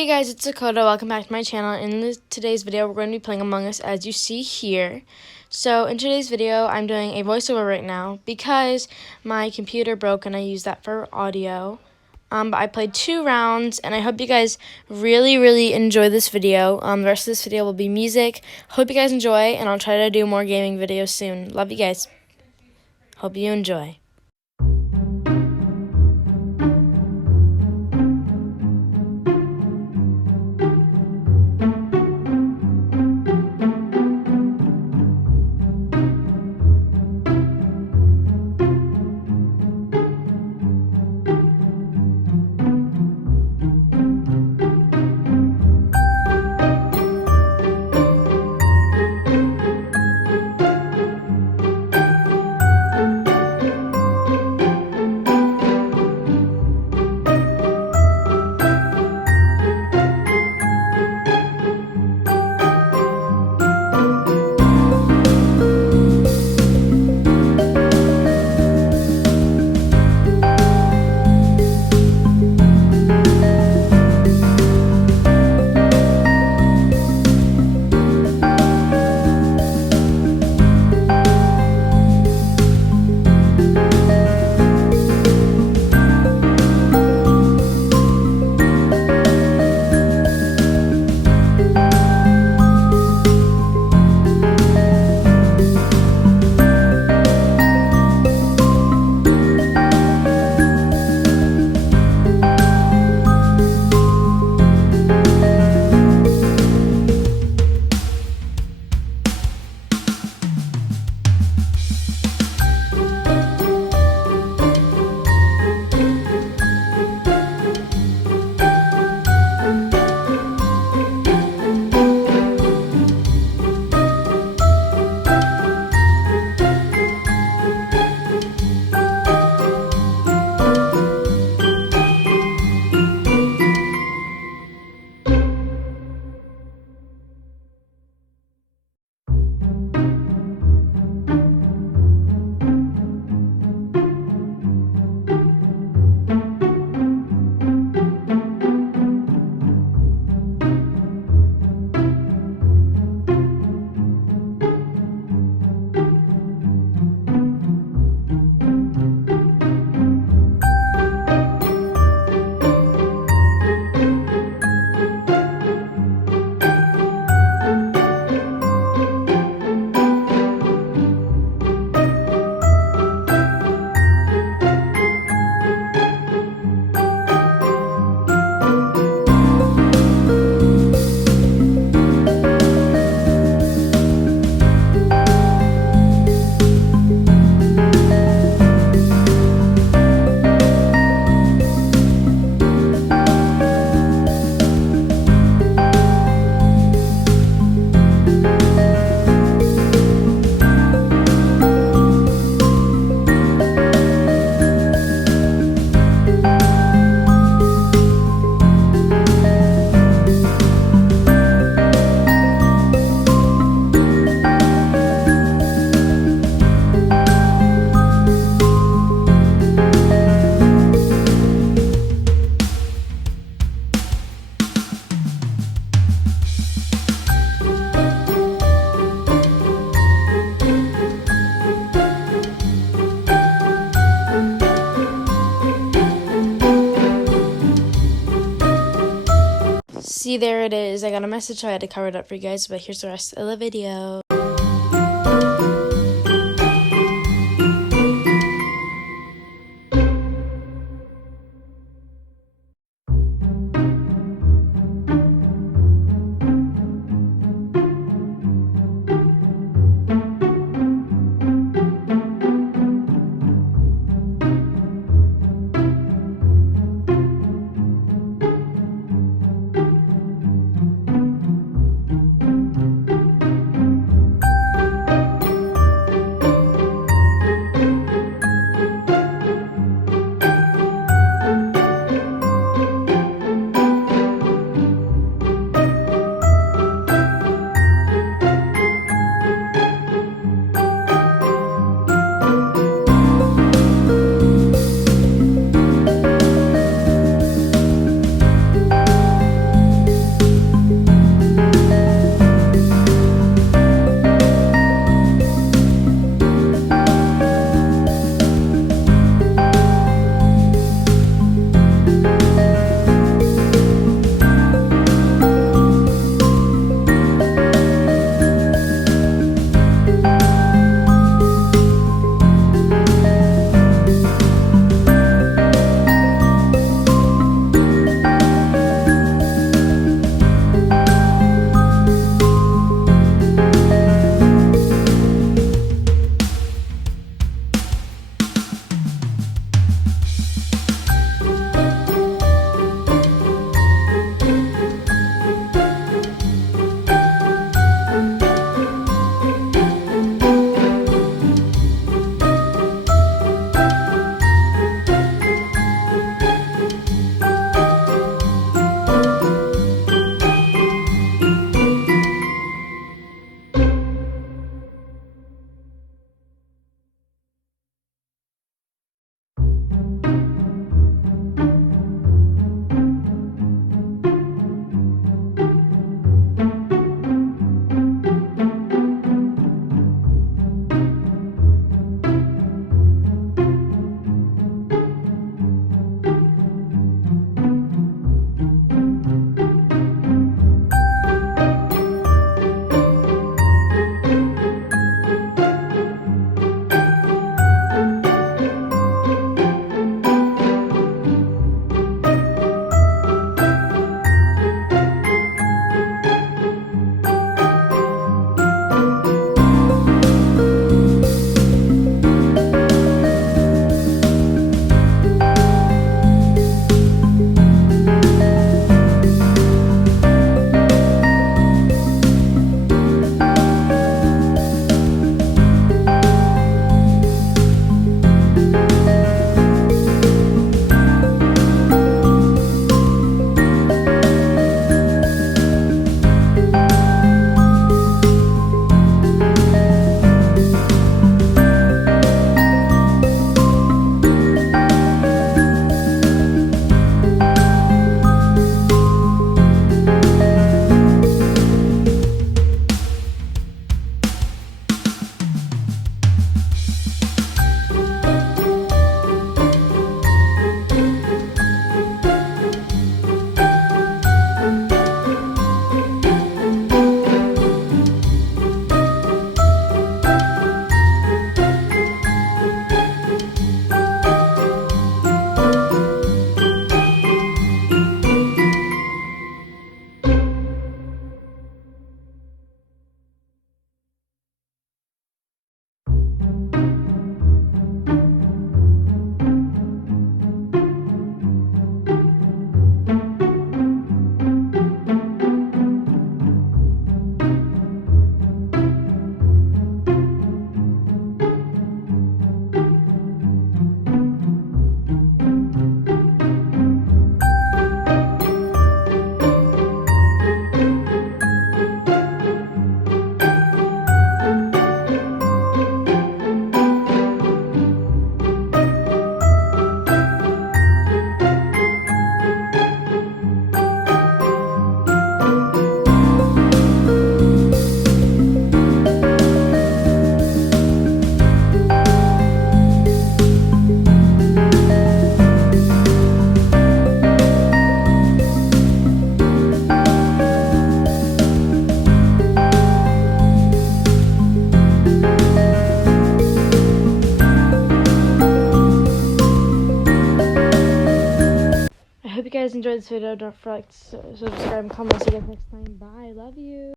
Hey guys, it's Dakota. Welcome back to my channel. In today's video, we're going to be playing Among Us as you see here. So in today's video, I'm doing a voiceover right now because my computer broke and I use that for audio. But I played 2 rounds and I hope you guys really enjoy this video. The rest of this video will be music. Hope you guys enjoy and I'll try to do more gaming videos soon. Love you guys. Hope you enjoy. See, there it is. I got a message, so I had to cover it up for you guys, but here's the rest of the video. hope you guys enjoyed this video. Don't forget to subscribe and comment. See you guys next time. Bye. Love you.